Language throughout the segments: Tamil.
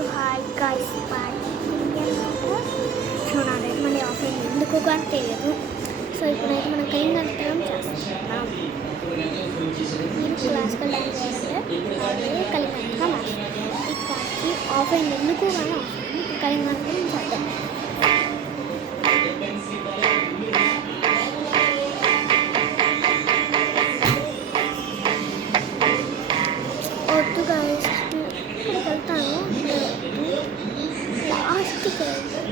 So hi guys party so నాకైతే మళ్ళీ ఆఫ్లైన్ ఎందుకు కానీ తెలియదు. సో ఇప్పుడైతే మనం కైన్ కట్టడం చేస్తున్నాం. మీరు క్లాసికల్ డ్యాన్స్ చేయాలంటే కలింగంగా మాట్లాడాలి. ఈ పార్టీ ఆఫ్లైన్ ఎందుకు కానీ ఆఫ్లైన్ కలింగంగా చేద్దాం. వద్దు గాయస్, ఇక్కడికి వెళ్తాను లాస్ట్కి వెళ్తాను.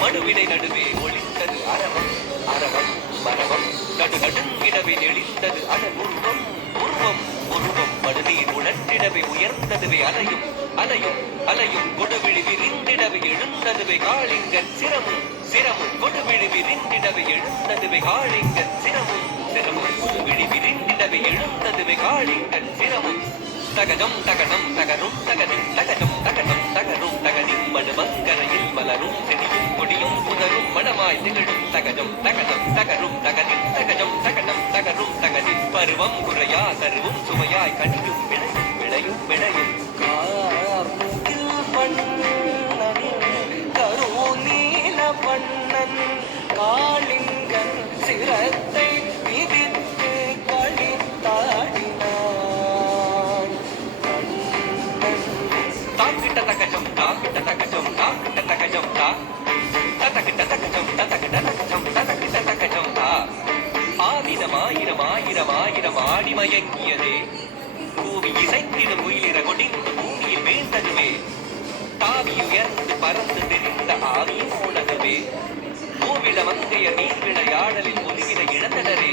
மடுவிடை நடுவே ஒளித்தது அரவம் அரவம் மரவம் நடுநடுங்கிடவே நெளித்தது அதனுருவம் உருவம் உருவம் மடுநீர் உணர்ந்திடவே உயர்ந்ததுவே அலையும் அலையும் அலையும் கொடுவிழி விரிந்திடவே எழுந்ததுவே காளிங்கன் சிரமும் சிரமும் கொடுவிழி விரிந்திடவே எழுந்ததுவே காளிங்கன் சிரமும் சிரமும் கொடுவிழி விரிந்திடவே எழுந்ததுவே காளிங்கன் சிரமும் தகனம் தகனம் தகரும் தகனின் தகனம் தகனம் தகரும் தகனின் மடுமங்கரையில் மலரும் செடியும் கொடியும் புதரும் மணமாய் திகழும் தகனம் தகனம் தகரும் தகனின் தகனம் தகனம் தகரும் தகனின் பருவம் குறையா தருவும் சுவையாய் கனியும் விளையும் விளையும் விளையும் கருநீல பண்ணன் காளிங்கன் சிரத்தை விதித்து கழித்தாடினான். தாக்கிட்ட தகஜம் தாக்கிட்ட தகஜம் தாக்கிட்ட தகஜம் தா ததக்கிட்ட தகஜம் ததக்கிட்ட தகஜம் ததக்கிட்ட தகஜம் தா ஆயிரம் ஆடி மயங்கியதே பூமி இசைத்திடும் உயிரிற கொடிந்து பூமியில் வீழ்ந்ததுவே தாவியுயர்ந்து பறந்து தெரிந்த ஆவியின் ஊடகமே பூவிட மங்கைய நீர் விளையாடலில் ஒலிவிட இழந்தனரே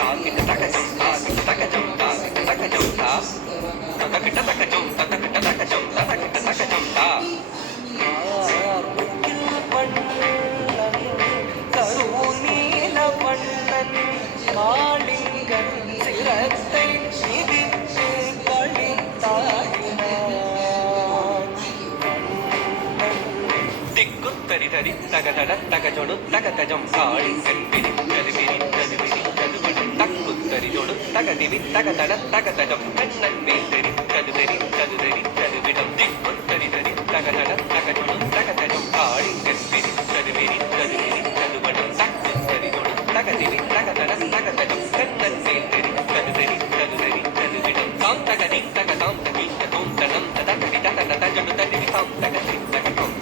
தாக்கிட்ட தகஜம் தாக்கிட்ட தகஜம் தாக்கிட்ட தகஜம் தா ததக்கிட்ட தகஜம் ததக்கிட்ட தகஜம் ததக்கிட்ட தகஜம் தா கருநீல பண்ணன் காளிங்கன் சிரத்தை மிதித்து கழித்தாடினான். திக்குத்தரி தரி தகதட தகஜொடு தகதஜம் காளிங்கன் பிரித்தது விரித்தது விரித்தது விடும் தக்குத்தரி ஜொடு தகதிவி தகதட தகதஜம் கண்ணன் மேல் தெரித்தது தெரித்தது தெரித்தது விடும் திக்குத்தரி தரி தகதட தகஜொடு தகதஜம் காளிங்கன் பிரித்தது விரித்தது விரித்தது விடும் தக்குத்தரி ஜொடு தகதிவி தகதட தகதஜம் கண்ணன் மேல் தெரித்தது தெரித்தது தெரித்தது விடும் தாம் தகதி தகதாம் தகி தோம் தனம் ததகதி ததன தஜொடு ததிவி தாம் தகதி தகதோம்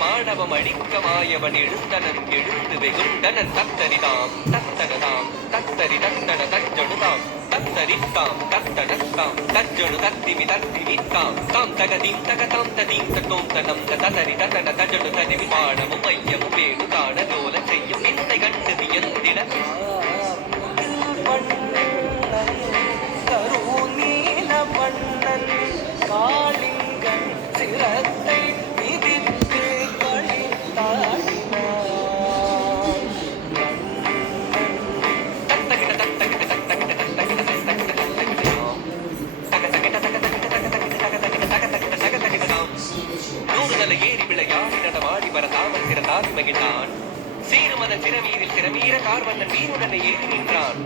மாணவம் அடிக்கமாயவன் எழுந்தனன் எழுந்து வெகுண்டனன் தத்தரிதாம் தத்தனதாம் தத்தரி தத்தன தஜொடுதாம் தத்தரித்தாம் தத்தனத்தாம் தஜொடு தத்திமி தத்திமித்தாம் தாம் தகதீம் தகதாம் ததீம் தத்தோம் தனம் ததரி ததன தஜொடு ததிவி பாடமும் ஐயமும் வேடு காண ஜோல செய்யும் விந்தை கண்டு வியந்திட கருநீல மன்னன் காளிங்கன் சிரத்தை மிதித்து கழித்தாடினான். நூறுதல ஏறி விளையாடி நடமாடி வரதாமல் சிறந்தாதி மகிழ்ந்தான். சீருமதன் சிறமீரில் சிறமீர கார்வண்ணன் வீருடனை ஏறி நின்றான்.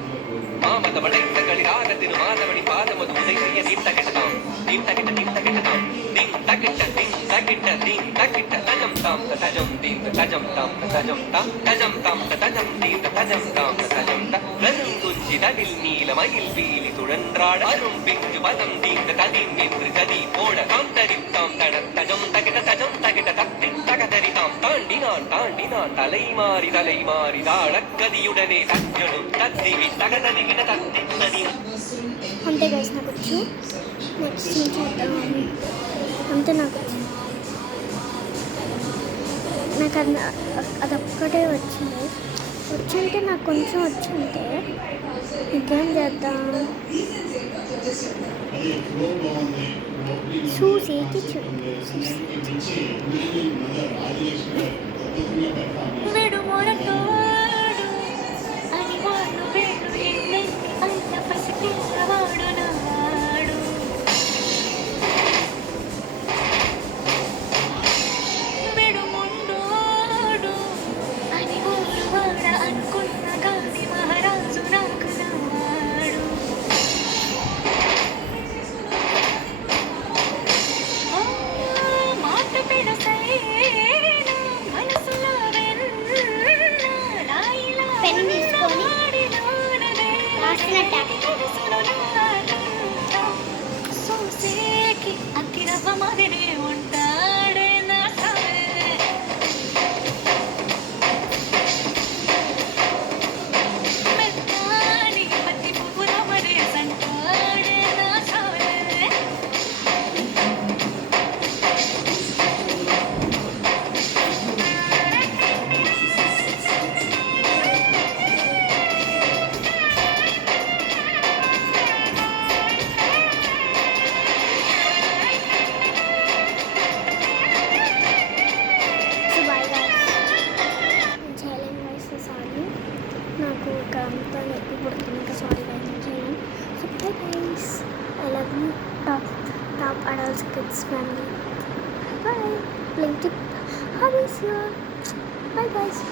மாமத வளைத்த களிராக திருமாதவனி பாதமது உதை செய்ய நீம் தகிட்டதாம் நீம் தகிட்ட நீம் தகிட்டதாம் நீம் தகிட்ட நீம் தகிட்ட நீம் தகிட்ட தஜம் தாம் தஜம் தீம் தஜம் தாம் தஜம் தாம் தஜம் தாம் தஜம் தீம் தஜம் தாம் தஜம் தா கருங்குஞ்சி தடில் நீல மயில் பீலி சுழன்றாட அரும் பிஞ்சு பதம் தீம் ததீம் என்று கதி போட தாம் தரிம் தாம் தட தஜம் தகிட்ட தஜம் தகிட்ட தத்தி தகதரி தாம் தாண்டினான் தாண்டினான் தலை மாறி தாழக்கதியுடனே தஜ்ஜடு தத்திவி தகதரி అంతే గైస్ నాకు వచ్చు నెక్స్ట్ ఏం చేద్దాం అంతే నాకు వచ్చు నాకు అదొక్కటే వచ్చింది వచ్చుంటే నాకు కొంచెం వచ్చుంటే ఇంకేం చేద్దాం చూసేకి విడు మొరటోడు అని వాడు వేడు అన్న పసిపిల్లవాడు నాడు విడు ముండోడు అని ఊరు వాడ అనుకున్న గాని మహారాజు నాకు నాడు మాట పెడసైనా మనసులో పెన్ తీసుకొని సోసేకి అతిరవ మాదిరి ఉంటాడే నా సావే మెత్తాని పత్తి పువ్వుల మరే సంటాడే నా సావే నాకు ఒక అంతా ఎక్కువ పుడుతుంది ఇంకా సారీ గైస్ చేయను so bye guys I love you top adults kids family by playing tip hobbies here bye guys